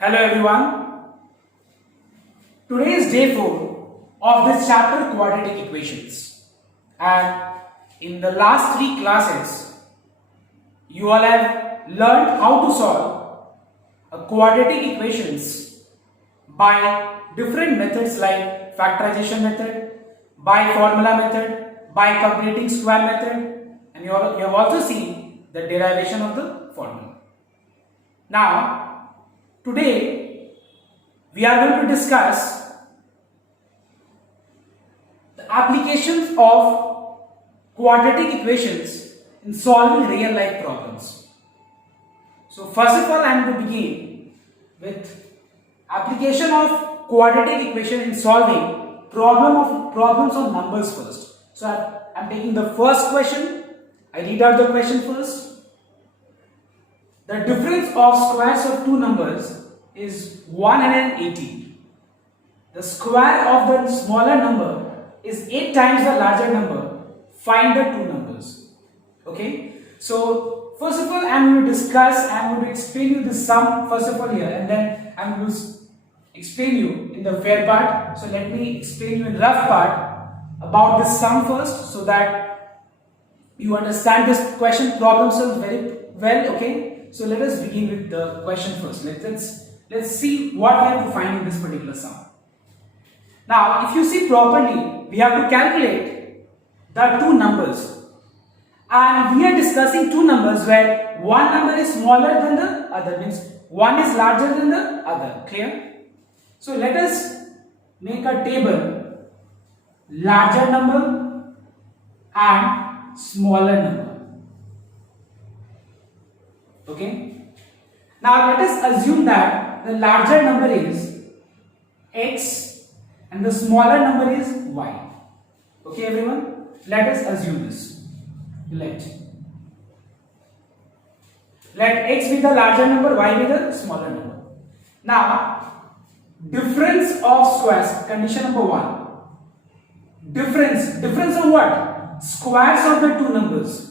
Hello everyone. Today is day 4 of this chapter quadratic equations, and in the last 3 classes you all have learned how to solve a quadratic equations by different methods like factorization method, by formula method, by completing square method, and you have also seen the derivation of the formula. Now today we are going to discuss the applications of quadratic equations in solving real life problems. So first of all, I am going to begin with application of quadratic equation in solving problems on numbers first. So I am taking the first question. I read out the question first. The difference of squares of two numbers is 180. The square of the smaller number is 8 times the larger number. Find the two numbers. Okay. So first of all, I am going to explain you the sum first of all here, and then I am going to explain you in the fair part. So let me explain you in rough part about this sum first, so that you understand this question problem solve very well. Okay. So let us begin with the question first. Let's see what we have to find in this particular sum. Now, if you see properly, we have to calculate the two numbers, and we are discussing two numbers where one number is smaller than the other, means one is larger than the other. Clear? So let us make a table: larger number and smaller number. Okay. Now let us assume that the larger number is x and the smaller number is y. Okay everyone, let us assume this. Let x be the larger number, y be the smaller number. Now difference of squares, condition number 1. Difference of what? Squares of the two numbers.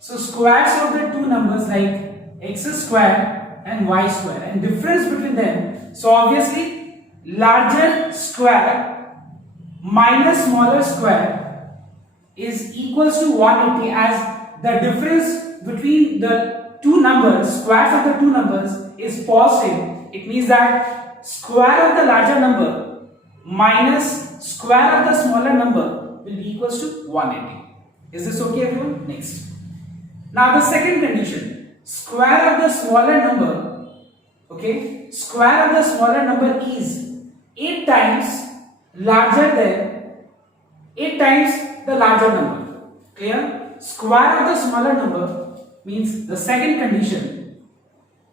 So squares of the two numbers like x square and y square, and difference between them. So obviously larger square minus smaller square is equals to 180, as the difference between the two numbers, squares of the two numbers, is positive. It means that square of the larger number minus square of the smaller number will be equals to 180. Is this okay everyone? Next. Now the second condition, square of the smaller number, okay, square of the smaller number is 8 times larger than 8 times the larger number. Clear? Square of the smaller number means the second condition,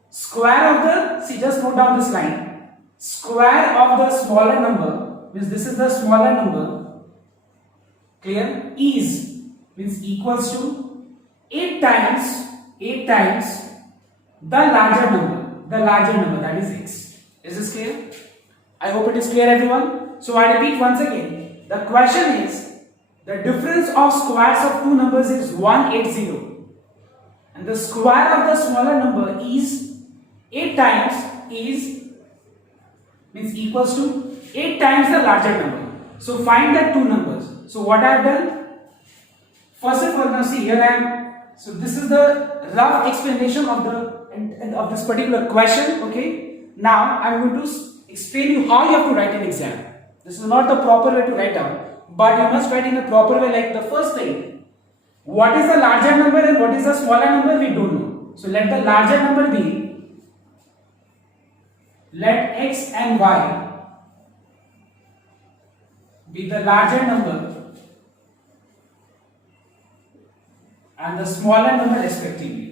square of the, see, just note down this line, square of the smaller number means this is the smaller number. Clear? Is means equals to 8 times the larger number, that is x. Is this clear? I hope it is clear everyone. So I repeat once again, the question is the difference of squares of two numbers is 180, and the square of the smaller number is 8 times means equals to 8 times the larger number. So find the two numbers. So what I have done, first of all, now see here I am. So this is the rough explanation of this particular question. Okay. Now I am going to explain you how you have to write an exam. This is not the proper way to write down, but you must write in a proper way. Like the first thing, what is the larger number and what is the smaller number, we don't know. So let the larger number be, let x and y be the larger number and the smaller number respectively.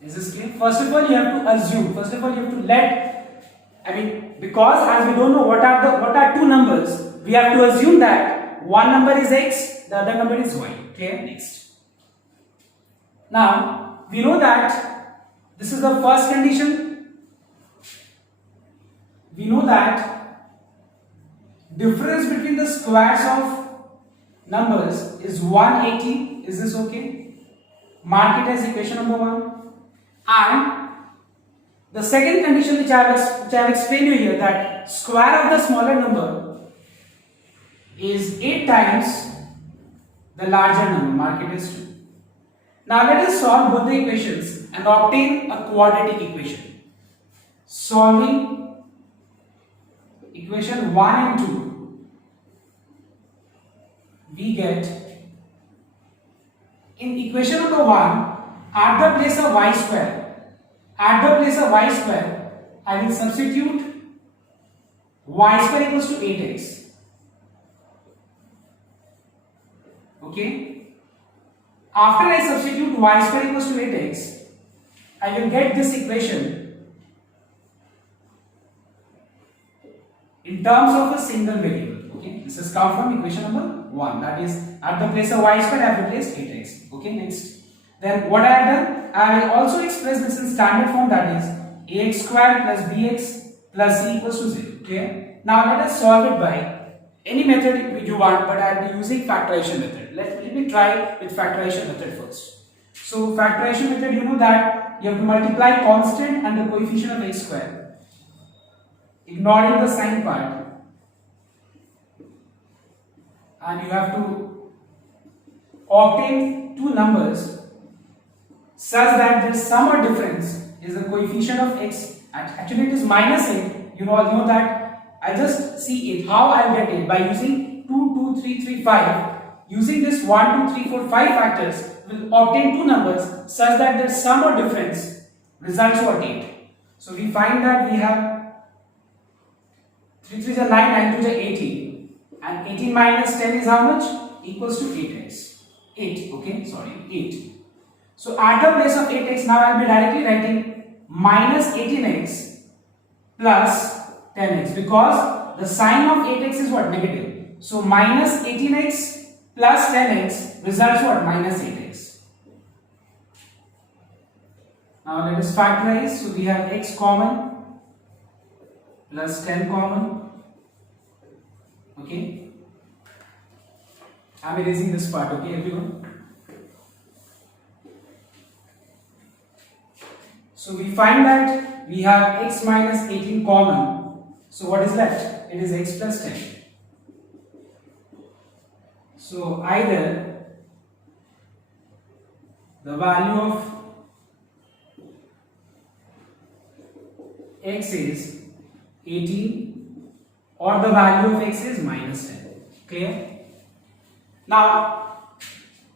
Is this clear? First of all, you have to assume. First of all, you have to because as we don't know what are two numbers, we have to assume that one number is x, the other number is y. Clear? Next. Now we know that this is the first condition. We know that difference between the squares of numbers is 180. Is this okay? Mark it as equation number 1. And the second condition which I have explained you here, that square of the smaller number is 8 times the larger number. Mark it as 2. Now let us solve both the equations and obtain a quadratic equation. Solving equation 1 and 2, we get, in equation number 1, at the place of y square, I will substitute y square equals to 8x. Okay. After I substitute y square equals to 8x, I will get this equation in terms of a single variable. Okay, this has come from equation number 1. That is, at the place of y square, I have replaced 8x. Okay, next. Then what I have done, I will also express this in standard form, that is ax square plus bx plus c equals to 0. Okay. Now let us solve it by any method you want, but I will be using factorization method. Let me try with factorization method first. So factorization method, you know that you have to multiply constant and the coefficient of x square, ignoring the sign part, and you have to obtain two numbers such that the sum or difference is the coefficient of x. Actually it is minus 8. You all know that. I just see it, how I will get it, by using 2, 2, 3, 3, 5. Using this 1, 2, 3, 4, 5 factors, will obtain two numbers such that their sum or difference results to 8. So we find that we have 3 3 is 9, 9 2 is 18, and 18 minus 10 is how much? Equals to 8x. 8, okay, sorry, 8. So at the place of 8x, now I will be directly writing minus 18x plus 10x, because the sign of 8x is what? Negative. So minus 18x plus 10x results what? Minus 8x. Now let us factorize. So we have x common plus 10 common. Okay. I am erasing this part. Okay, everyone. So we find that we have x minus 18 common. So what is left? It is x plus 10. So either the value of x is 18 or the value of x is minus 10. Clear? Now,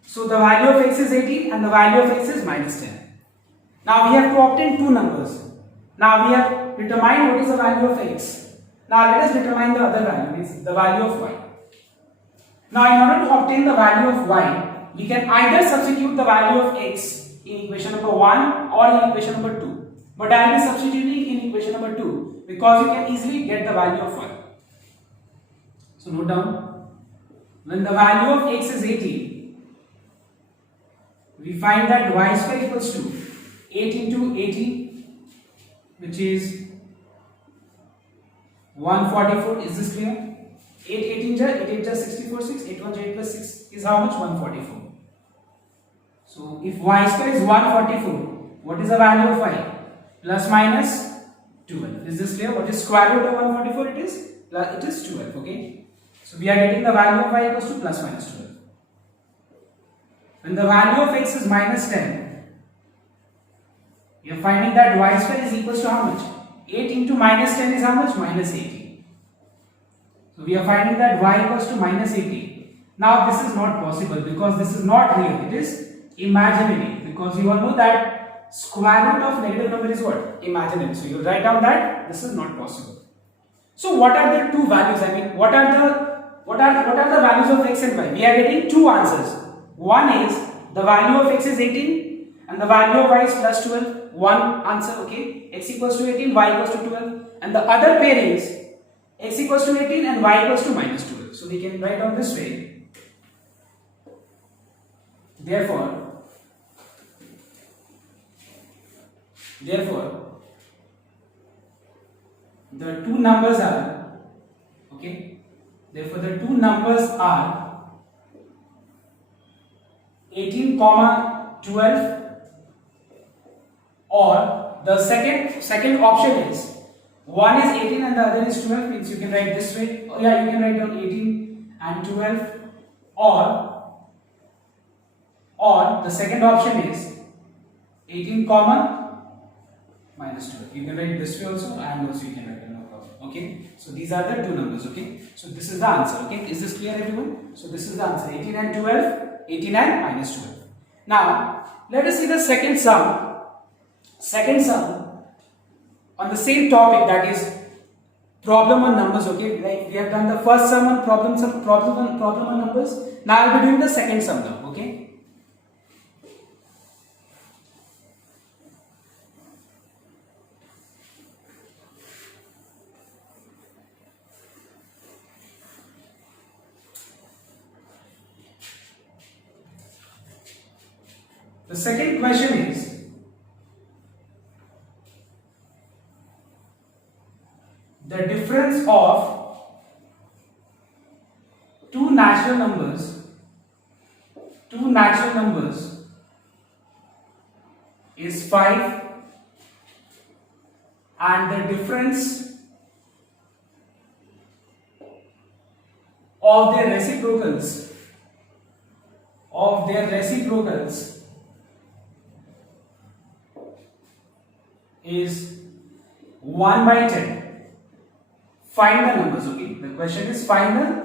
so the value of x is 18 and the value of x is minus 10. Now we have to obtain two numbers. Now we have determined what is the value of x. Now let us determine the other value, is the value of y. Now in order to obtain the value of y, we can either substitute the value of x in equation number 1 or in equation number 2. But I will be substituting in equation number 2 because you can easily get the value of y. So note down, when the value of x is 18, we find that y square equals to 8 into 18, which is 144. Is this clear? 8 18 ja 8 8 ja 64, 6 8 1 ja 8 plus 6 is how much? 144. So if y square is 144, what is the value of y? Plus minus 12. Is this clear? What is square root of 144? It is 12. Okay. So we are getting the value of y equals to plus minus 12. When the value of x is minus 10, we are finding that y square is equals to how much? 8 into minus 10 is how much? Minus 80. So we are finding that y equals to minus 80. Now this is not possible because this is not real. It is imaginary, because you all know that square root of negative number is what? Imaginary. So you write down that this is not possible. So what are the two values? I mean, what are the values of x and y? We are getting two answers. One is the value of x is 18 and the value of y is plus 12. One answer, okay? X equals to 18, y equals to 12. And the other pair is x equals to 18 and y equals to minus 12. So we can write down this way. Therefore, the two numbers are, okay, therefore the two numbers are 18 comma 12, or the second option is one is 18 and the other is 12, means you can write this way. Oh, yeah, you can write down 18 and 12, or the second option is 18 comma minus 12. You can write this way also, and also you can write it, no problem. Okay, so these are the two numbers. Okay, so this is the answer. Okay, is this clear, everyone? So this is the answer: 18 and 12, 18 and minus 12. Now let us see the second sum. Second sum on the same topic, that is problem on numbers. Okay, like we have done the first sum on problem on numbers. Now I will be doing the second sum now. Okay. The second question is, the difference of two natural numbers is 5, and the difference of their reciprocals is 1 by 10. Find the numbers. Okay, the question is find the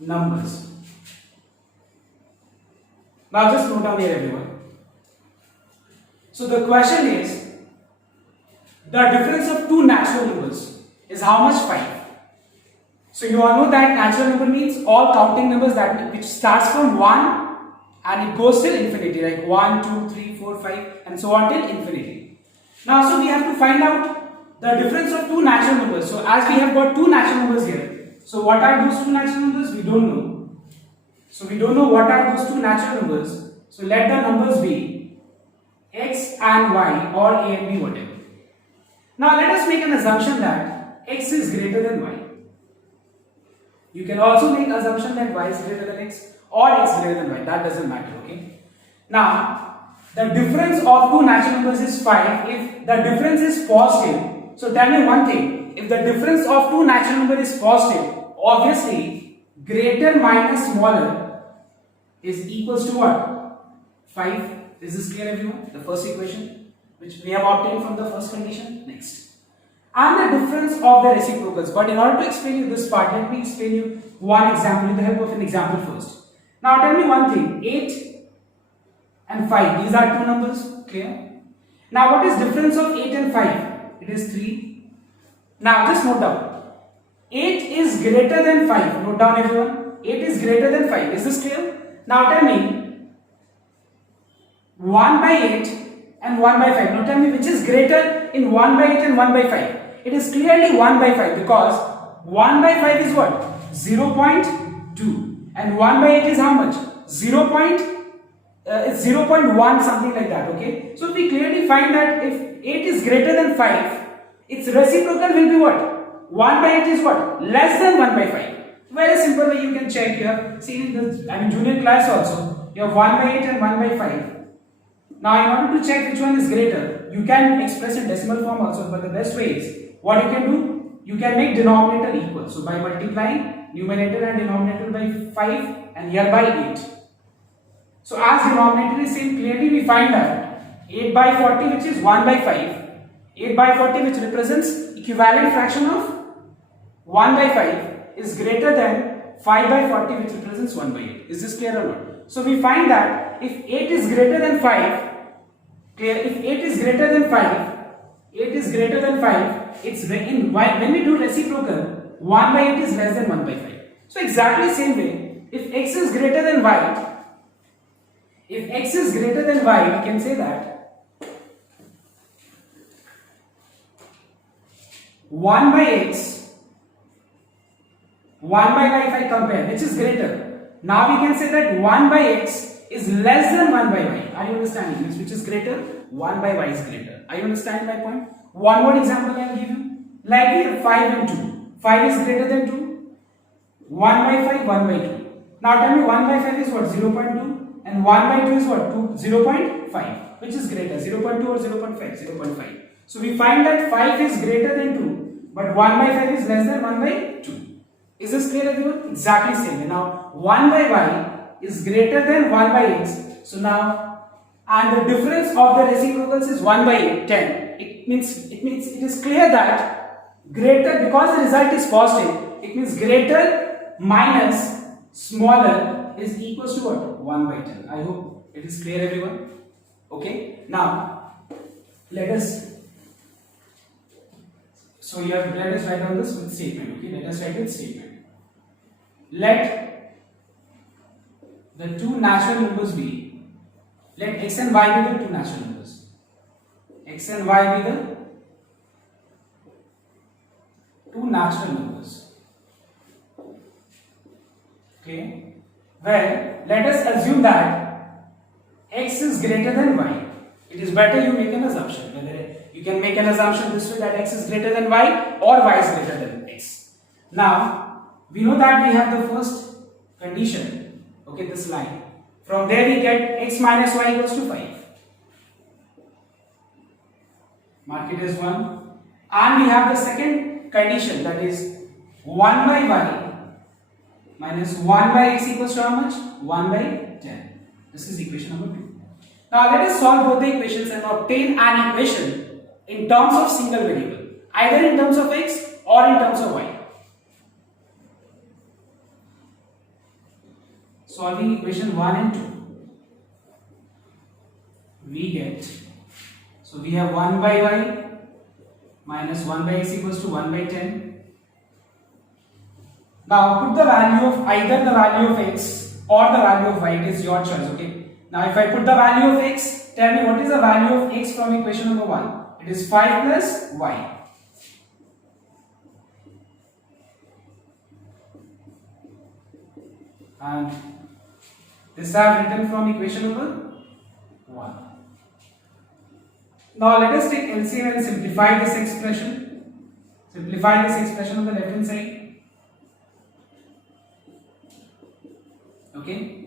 numbers. Now just note down here, everyone. So the question is, the difference of two natural numbers is how much? 5. So you all know that natural number means all counting numbers that which starts from 1 and it goes till infinity, like 1, 2, 3, 4, 5 and so on till infinity. Now so we have to find out the difference of two natural numbers. So as we have got two natural numbers here, so what are those two natural numbers? We don't know. So we don't know what are those two natural numbers. So let the numbers be x and y, or a and b, whatever. Now let us make an assumption that x is greater than y. You can also make assumption that y is greater than x or x greater than y. That doesn't matter. Okay. Now the difference of two natural numbers is 5 if the difference is positive. So tell me one thing, if the difference of two natural numbers is positive, obviously greater minus smaller is equals to what? 5. Is this clear, everyone? The first equation which we have obtained from the first condition. Next. And the difference of the reciprocals. But in order to explain you this part, let me explain you one example with the help of an example first. Now tell me one thing, 8 and 5, these are two numbers, clear? Now what is difference of 8 and 5? It is 3. Now just note down, 8 is greater than 5. Note down, everyone, 8 is greater than 5. Is this clear? Now tell me 1 by 8 and 1 by 5. Now tell me which is greater in 1 by 8 and 1 by 5. It is clearly 1 by 5 because 1 by 5 is what? 0.2 and 1 by 8 is how much? 0.1, something like that. Okay, so we clearly find that if 8 is greater than 5, its reciprocal will be what? 1 by 8 is what? Less than 1 by 5. Very simple way you can check. You have seen in the junior class also. You have 1 by 8 and 1 by 5. Now in order to check which one is greater, you can express in decimal form also, but the best way is, what you can do? You can make denominator equal. So by multiplying numerator and denominator by 5 and here by 8. So as denominator is same, clearly we find that 8 by 40 which is 1 by 5, 8 by 40 which represents equivalent fraction of 1 by 5 is greater than 5 by 40 which represents 1 by 8. Is this clear or not? So we find that if 8 is greater than 5, clear, if 8 is greater than 5, 8 is greater than 5, it's in when we do reciprocal, 1 by 8 is less than 1 by 5. So exactly same way, if x is greater than y, we can say that 1 by x, 1 by y, if I compare, which is greater? Now we can say that 1 by x is less than 1 by y. Are you understanding this? Which is greater? 1 by y is greater. Are you understanding my point? One more example I will give you. Like we have 5 and 2. 5 is greater than 2. 1 by 5, 1 by 2. Now tell me 1 by 5 is what? 0.2 and 1 by 2 is what? 0.5. Which is greater, 0.2 or 0.5? 0.5. So we find that 5 is greater than 2, but 1 by 5 is less than 1 by 2. Is this clear, everyone? Exactly same. Now 1 by y is greater than 1 by x. So now, and the difference of the reciprocals is 1 by 10. It means it is clear that greater, because the result is positive, it means greater minus smaller is equals to what? 1 by 10. I hope it is clear, everyone. Okay. Now let us. So let us write down this with statement. Okay. Let us write with statement. Let the two natural numbers be. Let x and y be the two natural numbers. X and y be the two natural numbers. Okay. Well, let us assume that x is greater than y. It is better you make an assumption. Whether you can make an assumption this way, that x is greater than y or y is greater than x. Now, we know that we have the first condition. Okay, this line. From there we get x minus y equals to 5. Mark it as 1. And we have the second condition, that is 1 by y minus 1 by x equals to how much? 1 by 10. This is equation number 2. Now let us solve both the equations and obtain an equation in terms of single variable, either in terms of x or in terms of y. Solving equation 1 and 2, we get, so we have 1 by y minus 1 by x equals to 1 by 10. Now put the value of either the value of x or the value of y. It is your choice. Okay. Now if I put the value of x, tell me what is the value of x from equation number 1? It is 5 plus y. And this I have written from equation number 1. Now let us take LCM and simplify this expression. Simplify this expression on the left hand side. Okay.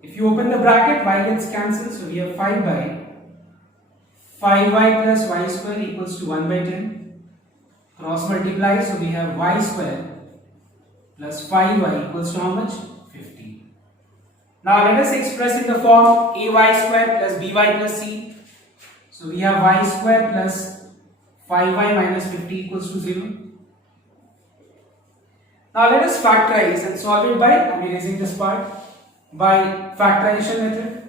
If you open the bracket, y gets cancelled. So we have 5 by 5y plus y square equals to 1 by 10. Cross multiply. So we have y square plus 5y equals to how much? 50. Now let us express in the form ay square plus by plus c. So we have y square plus 5y minus 50 equals to 0. Now let us factorize and solve it by, I am erasing this part, by factorization method.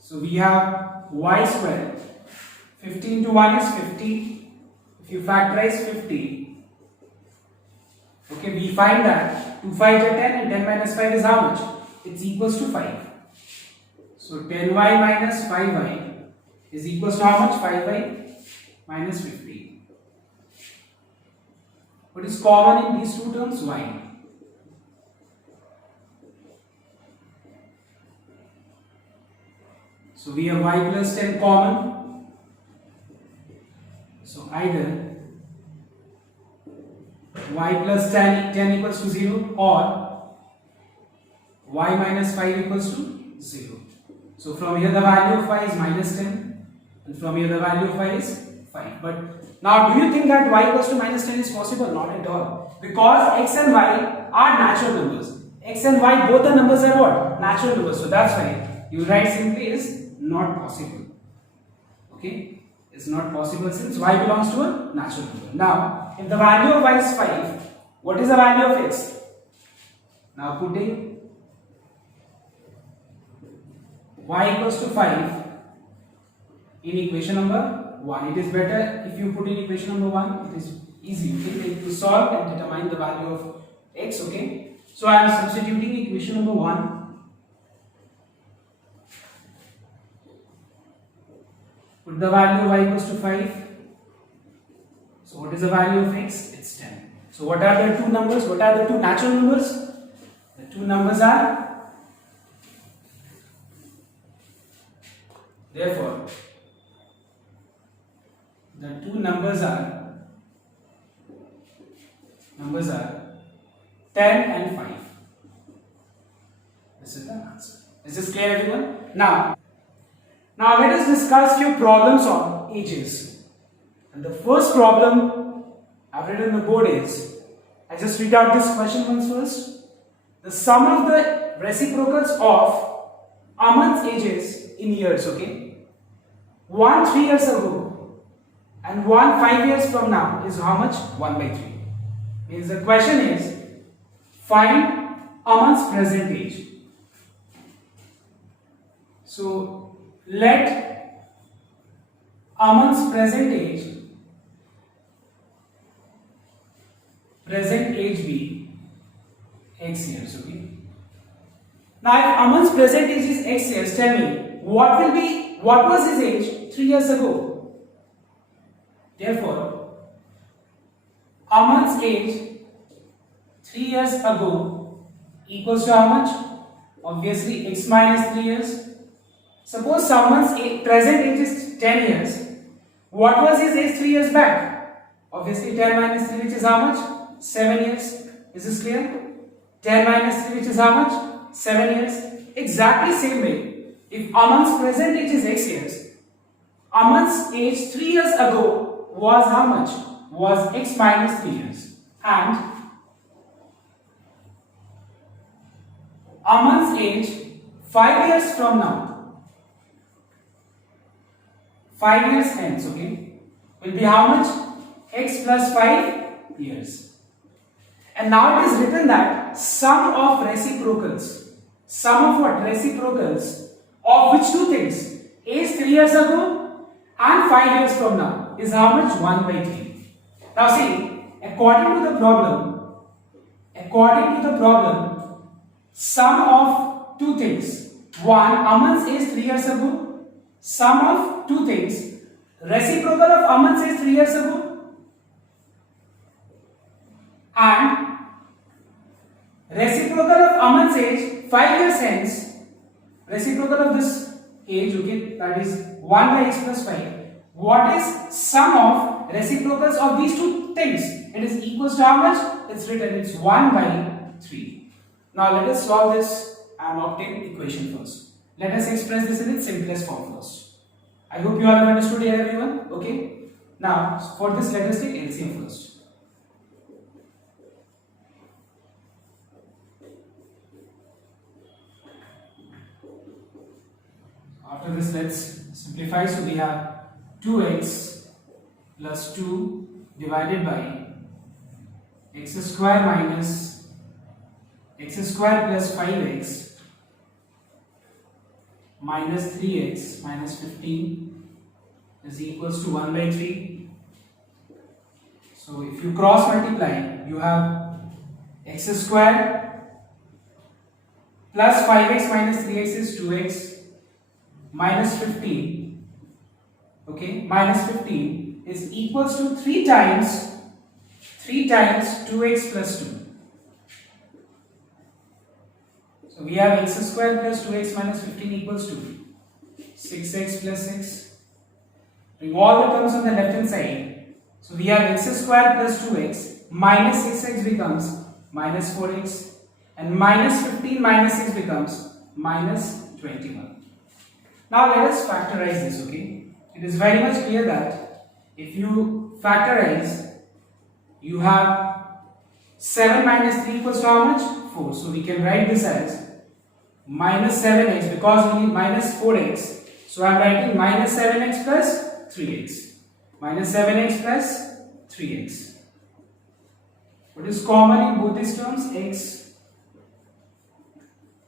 So we have y square, 50 into 1 is 50. If you factorize 50, okay, we find that 2 5 is 10 and 10 minus 5 is how much? It's equals to 5. So 10y minus 5y is equals to how much? 5y minus 50. What is common in these two terms? Y. So we have y plus 10 common. So either y plus 10 equals to 0 or y minus 5 equals to 0. So from here the value of y is minus 10 and from here the value of y is 5. But now do you think that y equals to minus 10 is possible? Not at all. Because x and y are natural numbers. X and y both the numbers are what? Natural numbers. So that's why you write simply is not possible. Okay? It's not possible since y belongs to a natural number. Now if the value of y is 5, what is the value of x? Now putting y equals to 5 in equation number 1. It is better if you put in equation number 1. It is easy, okay, to solve and determine the value of x. Okay, so I am substituting equation number 1. Put the value of y equals to 5. So what is the value of x? It's 10. So what are the two numbers? What are the two natural numbers? The two numbers are, therefore the two numbers are 10 and 5. This is the answer. Is this clear, everyone? Now let us discuss few problems on ages. And the first problem I've written on the board is, I just read out this question once first. The sum of the reciprocals of Aman's ages in years, okay? One 3 years ago and one 5 years from now is how much? 1 by 3. Means the question is, find Aman's present age. So let Aman's present age be x years, okay? Now if Aman's present age is x years, tell me what was his age 3 years ago? Therefore, Aman's age 3 years ago equals to how much? Obviously x minus 3 years. Suppose someone's present age is 10 years. What was his age 3 years back? Obviously 10 minus 3, which is how much? 7 years. Is this clear? 10 minus 3, which is how much? 7 years. Exactly same way. If Aman's present age is x years, Aman's age 3 years ago was how much? Was x minus 3 years. And Aman's age 5 years from now, 5 years hence, okay, will be how much? X plus 5 years. And now it is written that sum of reciprocals, sum of what? Reciprocals of which two things? Age 3 years ago and 5 years from now is how much? 1 by 3. Now see, according to the problem, sum of two things. One, Aman's age 3 years ago. Sum of two things. Reciprocal of Aman's age 3 years ago and reciprocal of Aman's age 5 years hence. Reciprocal of this age, okay, that is 1 by x plus 5. What is sum of reciprocals of these two things? It is equals to how much? It's written, it's 1 by 3. Now let us solve this and obtain equation first. Let us express this in its simplest form first. I hope you all have understood here, everyone. Okay. Now for this, let us take LCM first. After this, let's simplify. So we have 2x plus 2 divided by x square minus x square plus 5x minus 3x minus 15 is equals to 1 by 3. So if you cross multiply, you have x square plus 5x minus 3x is 2x minus 15, okay, minus 15 is equals to 3 times 2x plus 2. So we have x square plus 2x minus 15 equals to 6x plus 6. Bring all the terms on the left hand side. So we have x square plus 2x minus 6x becomes minus 4x, and minus 15 minus 6 becomes minus 21. Now let us factorize this, okay. It is very much clear that if you factorize, you have 7 minus 3 equals to how much? 4. So we can write this as minus 7x because we need minus 4x. So I am writing minus 7x plus 3x. Minus 7x plus 3x. What is common in both these terms? X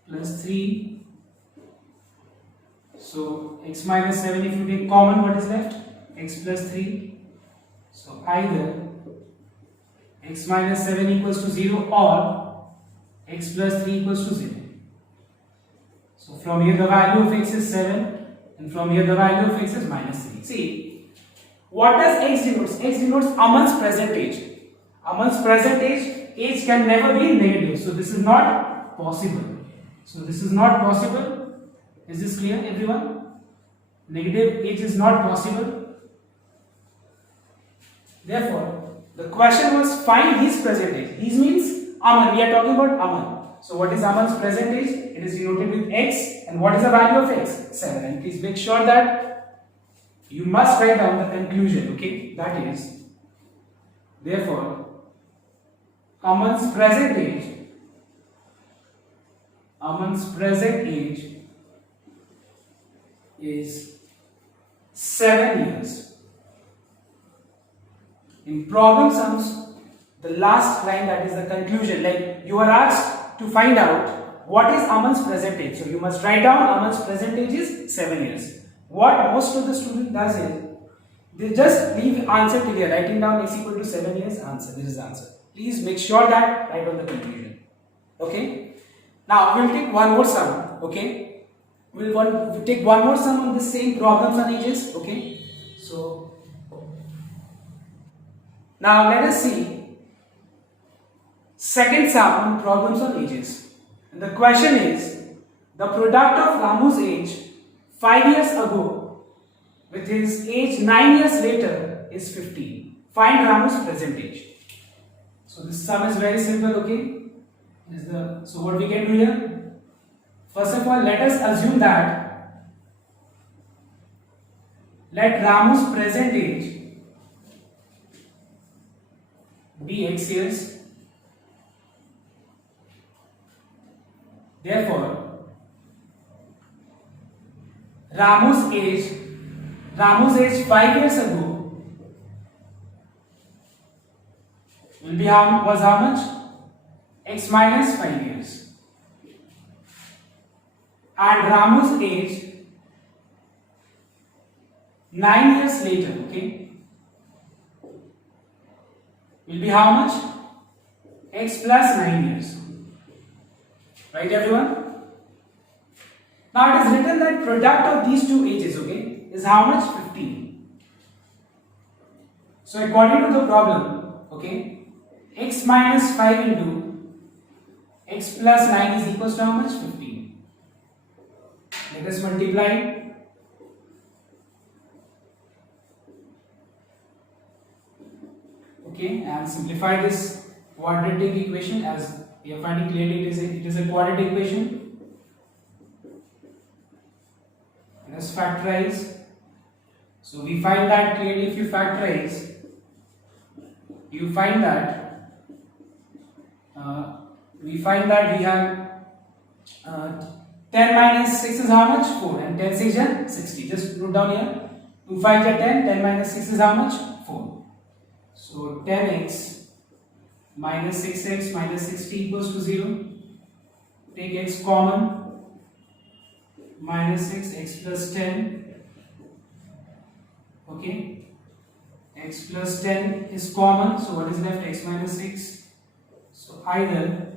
plus 3. So x minus 7, if you take common, what is left? X plus 3. So either x minus 7 equals to 0 or x plus 3 equals to 0. So from here the value of x is 7 and from here the value of x is minus 3. See, what does x denotes? X denotes Aman's present age. Aman's present age can never be negative. So this is not possible. Is this clear, everyone? Negative age is not possible. Therefore, the question was find his present age. His means Aman. We are talking about Aman. So what is Aman's present age? It is denoted with x. And what is the value of x? 7. And please make sure that you must write down the conclusion. Okay, that is, therefore, Aman's present age is 7 years. In problem sums, the last line, that is the conclusion, like you are asked to find out what is Aman's present age. So you must write down Aman's present age is 7 years. What most of the student does is, they just leave answer till here, writing down x equal to 7 years, answer, this is the answer. Please make sure that write on the conclusion. Okay. Now we will take one more sum. Okay. We'll take one more sum on the same problems on ages. Okay. So now let us see second sum on problems on ages. And the question is, the product of Ramu's age 5 years ago with his age 9 years later is 15. Find Ramu's present age. So this sum is very simple. Okay. So what we can do here? First of all, let us assume that let Ramu's present age be x years. Therefore, Ramu's age 5 years ago will be how much? X minus 5 years. And Ramu's age 9 years later, okay, will be how much? X plus 9 years. Right, everyone? Now it is written that product of these two ages, okay, is how much? 15. So according to the problem, okay, x minus 5 into x plus 9 is equals to how much? 15. Let us multiply. Okay, and simplify this quadratic equation, as we are finding clearly it is a quadratic equation. Let us factorize. So we find that clearly if you factorize, you find that we have 10 minus 6 is how much? 4, and 10 6 is 60. Just put down here. 2 5 is 10, 10 minus 6 is how much? 4. So 10x minus 6x minus 60 equals to 0. Take x common, minus 6, x plus 10. Okay, x plus 10 is common, so what is left? X minus 6. So either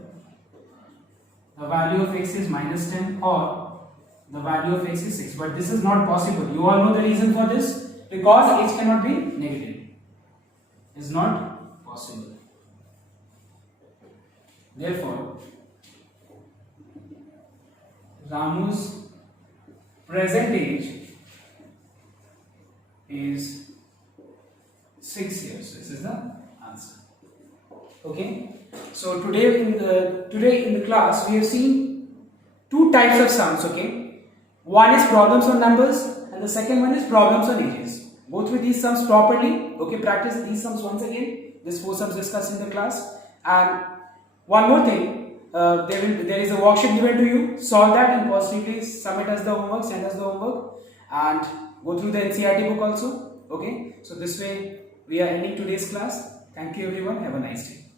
the value of x is minus 10 or the value of x is 6, but this is not possible. You all know the reason for this, because h cannot be negative. Is not possible. Therefore, Ramu's present age is 6 years. This is the answer. Okay. So today in the class we have seen two types of sums. Okay. One is problems on numbers, and the second one is problems on ages. Go through these sums properly. Okay. Practice these sums once again. These 4 sums discussed in the class. And one more thing, there is a worksheet given to you. Solve that and positively submit as the homework. Send us the homework, and go through the NCERT book also. Okay. So this way we are ending today's class. Thank you everyone. Have a nice day.